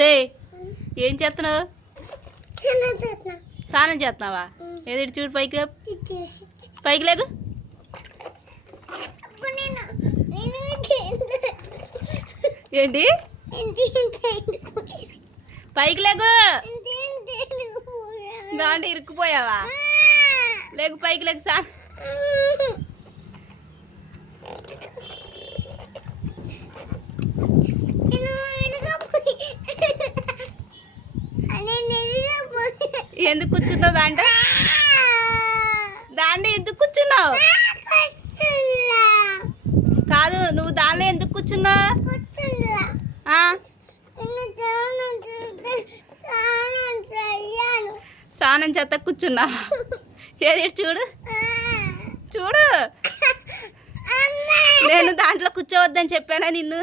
రే ఏం చేస్తున్నావు? స్నానం చేస్తున్నావా? ఏది చూడు పైకి పైకి లేకు. ఏంటి పైకి లేకు. దాంట్లో ఇరుక్కుపోయావా? లేకు పైకి లేకు. సా ఎందుకు కూర్చున్నావు దాంట్లో? ఎందుకు కూర్చున్నావు? కాదు నువ్వు దానిలో ఎందుకు కూర్చున్నావు? స్నానం చేత కూర్చున్నా. ఏది చూడు చూడు. నేను దాంట్లో కూర్చోవద్దని చెప్పానా నిన్ను?